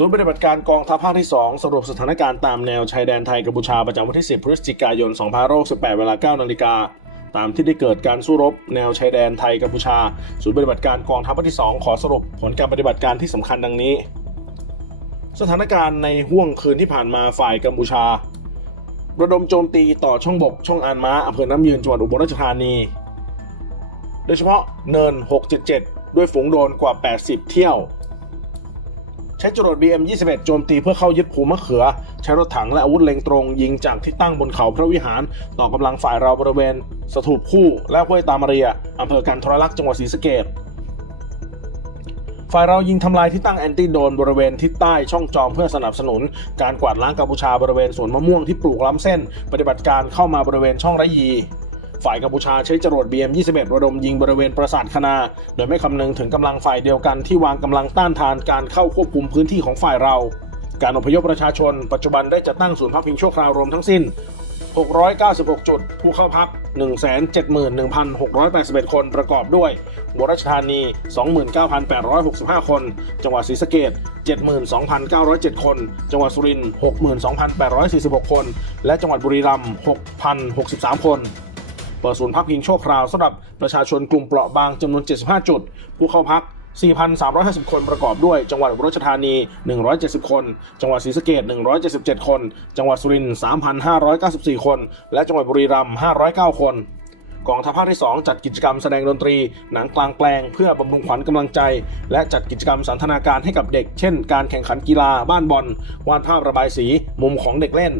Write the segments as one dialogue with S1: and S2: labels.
S1: ศูนย์ปฏิบัติการกองทัพภาคที่ 2 สรุปสถานการณ์ตามแนวชายแดนไทยกัมพูชาประจำวันที่ 10 พฤศจิกายน 2568 เวลา 9 นาฬิกา ตามที่ได้เกิดการสู้รบ แนวชายแดนไทยกัมพูชา ศูนย์ปฏิบัติการกองทัพภาคที่ 2 ขอสรุปผลการปฏิบัติการที่สำคัญดังนี้ สถานการณ์ในห่วงคืนที่ผ่านมาฝ่ายกัมพูชา ระดมโจมตีต่อช่องบก ช่องอานม้าอำเภอน้ำยืนจังหวัดอุบลราชธานี โดยเฉพาะเนิน 677 ด้วยฝูงโดรนกว่า 80 เที่ยว ใช้จรวด BM21 โจมตีเพื่อเข้ายึดภูมะเขือ ใช้รถถังและอาวุธเล็งตรง ยิงจากที่ตั้งบนเขาพระวิหาร ต่อกำลังฝ่ายเราบริเวณ สถูปคู่ และห้วยตามาเรียอำเภอกันทรลักษณ์จังหวัดศรีสะเกษฝ่ายเรายิงทำลายที่ตั้งแอนตี้โดนบริเวณทิศใต้ช่องจอมเพื่อสนับสนุน การกวาดล้างกัมพูชาบริเวณสวนมะม่วงที่ปลูกล้ำเส้น ปฏิบัติการเข้ามาบริเวณช่องระยี ฝ่ายกัมพูชาใช้จรวด BM21 ระดมยิงบริเวณปราสาทคณา โดยไม่คำนึงถึงกำลังฝ่ายเดียวกันที่วางกำลังต้านทานการเข้าควบคุมพื้นที่ของฝ่ายเรา การอพยพประชาชน ปัจจุบันได้จัดตั้งศูนย์พักพิงชั่วคราวรวมทั้งสิ้น 696 จุด ผู้เข้าพัก 171,681 คนประกอบด้วยบราชธานี 29,865 คน จังหวัดศรีสะเกษ72,907 คน จังหวัดสุรินทร์62,846 คน และจังหวัดบุรีรัมย์6,063 คน เปิดศูนย์พักพิงชั่วคราวสำหรับประชาชนกลุ่มเปราะบางจำนวน 75 จุด ผู้เข้าพัก 4,350 คนประกอบด้วยจังหวัดอุบลราชธานี 170 คน จังหวัดศรีสะเกษ177 คน จังหวัดสุรินทร์3,594 คน และจังหวัดบุรีรัมย์509 คนกองทัพภาคที่ 2 จัดกิจกรรมแสดงดนตรี หนังกลางแปลง เพื่อบำรุงขวัญกำลังใจ และจัดกิจกรรมสันทนาการให้กับเด็ก เช่น การแข่งขันกีฬาบ้านบอลวาดภาพระบายสี มุมของเด็กเล่น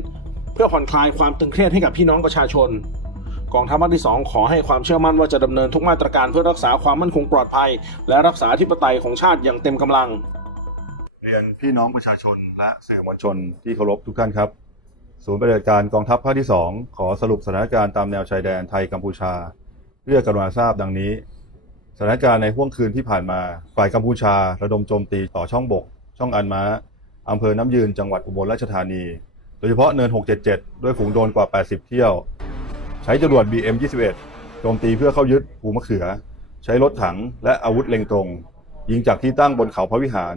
S1: เพื่อผ่อนคลายความตึงเครียดให้กับพี่น้องประชาชน กองทัพภาคที่ 2 ขอให้ความเชื่อมั่นว่าจะดำเนินทุกมาตรการเพื่อรักษาความมั่นคงปลอดภัย และรักษาธิปไตยของชาติอย่างเต็มกำลัง
S2: เรียนพี่น้องประชาชนและสื่อมวลชนที่เคารพทุกท่านครับ ศูนย์ปฏิบัติการกองทัพภาคที่ 2 ขอสรุปสถานการณ์ตามแนวชายแดนไทยกัมพูชา เพื่อกรุณาทราบดังนี้ สถานการณ์ในห่วงคืนที่ผ่านมาฝ่ายกัมพูชา ระดมโจมตีต่อช่องบก ช่องอันม้าอำเภอน้ำยืนจังหวัดอุบลราชธานี โดยเฉพาะเนิน 677 ด้วยฝูงโดรนกว่า 80 เที่ยว ใช้จรวด BM21 โจมตีเพื่อเข้ายึดภูมะเขือ ใช้รถถังและอาวุธเล็งตรง ยิงจากที่ตั้งบนเขาพระวิหาร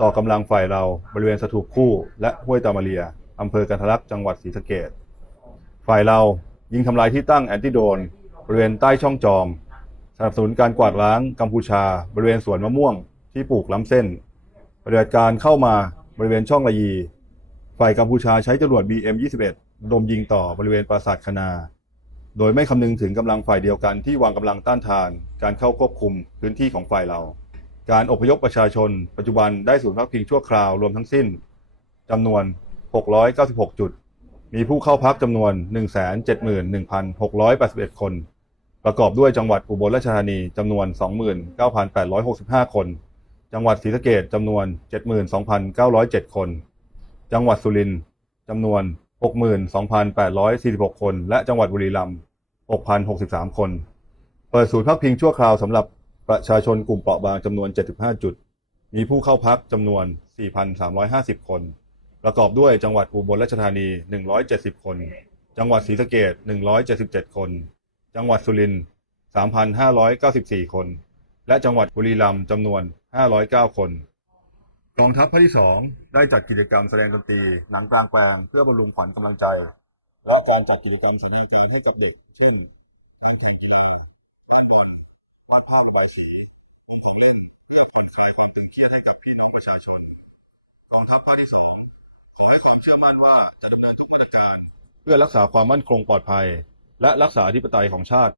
S2: ต่อกำลังฝ่ายเราบริเวณสถูปคู่ และห้วยตามาเรียอำเภอกันทะลักจังหวัดศรีสะเกษฝ่ายเรายิงทำลายที่ตั้งแอนติโดน บริเวณใต้ช่องจอม สนับสนุนการกวาดล้างกัมพูชา บริเวณสวนมะม่วงที่ปลูกล้ำเส้น ปฏิบัติการเข้ามาบริเวณช่องระยี ฝ่ายกัมพูชาใช้จรวด BM21 ดมยิงต่อบริเวณปราสาทคณา โดยไม่คำนึงถึงกำลังฝ่ายเดียวกันที่วางกำลังต้านทาน การเข้าควบคุมพื้นที่ของฝ่ายเรา การอพยพประชาชน ปัจจุบันได้ศูนย์พักพิงชั่วคราวรวมทั้งสิ้นจำนวน 696 จุด มีผู้เข้าพักจำนวน 171,681 คน ประกอบด้วยจังหวัดอุบลราชธานีจำนวน 29,865 คน จังหวัดศรีสะเกษจำนวน 72,907 คน จังหวัดสุรินทร์จำนวน 62,846 คน และจังหวัดบุรีรัมย์6,063 คน เปิดศูนย์พักพิงชั่วคราวสำหรับประชาชนกลุ่มเปราะบางจำนวน 75 จุด มีผู้เข้าพักจำนวน 4,350 คน ประกอบด้วยจังหวัดอุบลราชธานี 170 คน จังหวัดศรีสะเกษ177 คน จังหวัดสุรินทร์ 3,594 คน และจังหวัดบุรีรัมย์จำนวน 509 คน กองทัพภาคที่ 2 ได้จัดกิจกรรมแสดงดนตรีหนังกลางแปลงเพื่อบำรุงขวัญกำลังใจ และการจัดกิจกรรมสิ่งต่างๆให้กับเด็กเช่นการแข่งกีฬาเล่นบอลวาดภาพระบายสีมีของเล่นเพื่อผ่อนคลายความตึงเครียดให้กับพี่น้องประชาชนกองทัพภาคที่ 2 ขอให้ความเชื่อมั่นว่าจะดำเนินทุกมาตรการ เพื่อรักษาความมั่นคงปลอดภัย และรักษาอธิปไตยของชาติ